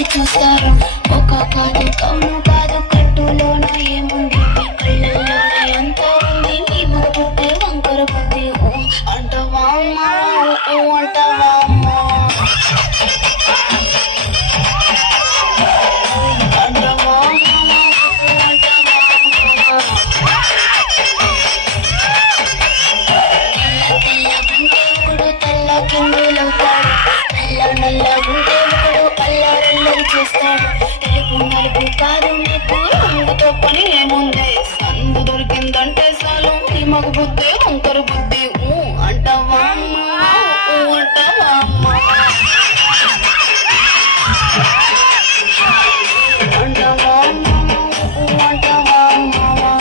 కళ్ళెత్తి చూస్తారు. ఒక కాదు కౌను కాదు కట్టులోన ఏముంది, మీ కళ్ళల్లోన ఎంత ఉంది, మీ మగబుద్ధి వంకర బుద్ధి. అంటవా అమ్మా, అంటవా అమ్మా, అంటవా కిందులవుతాడు, నల్లగుంటే ఒకడు అల్లరల్లరి చేస్తాడు. తెలుగు నలుగు కాదు నీకు రంగుతో పని ఏముంది, సందు దొరికిందంటే చాలు నీ మగ బుద్ధి వంకర బుద్ధి. అంటవా అమ్మా, అంటవా అమ్మా, అంటవా అమ్మా, అంటవా అమ్మా.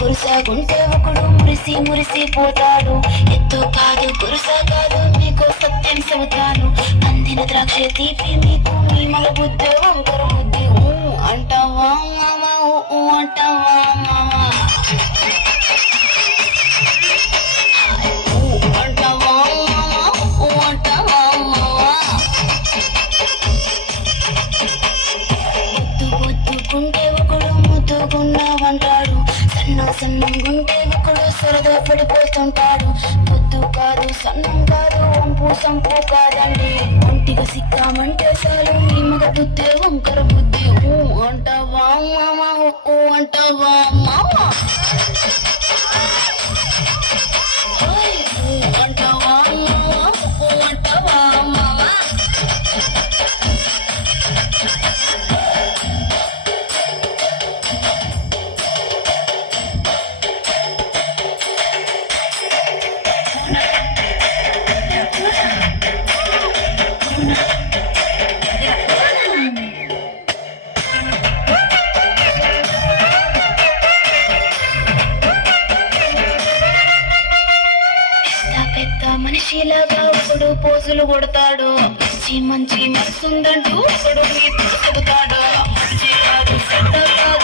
కురుసాగుంటే ఒకడు మురిసి మురిసిపోతాడు. ఎత్తు కాదు కురుసా కాదు మీకు సత్యం చెబుతాను, అందిన ద్రాక్ష తీపి మీకు మీ మగ బుద్ధి వంకర బుద్ధి. అంటవా మామా, అంటవా మామా, అంటవా మామా, అంటవా మామా. పొద్దుకుంటే ఒకడు ముద్దుకున్నావంటాడు, సన్నంగుంటే ఒకడు సరదా పడిపోతుంటాడు. పొద్దు కాదు సన్నం కాదు వంపు సంపు కాదండి, ఒంటిగా సిక్కామంటే చాలు మీ మగ బుద్ధి వంకర బుద్ధి. అంటవా మామా, అంటవా మామా, అంటవా మామా, అంటవా మామా. మనిషిలాగా ఒకడు పోజులు కొడతాడు, మంచి మనసుందంటూ ఒకడు నీతో చెబుతాడు. మంచి కాదు చెడ్డ కాదు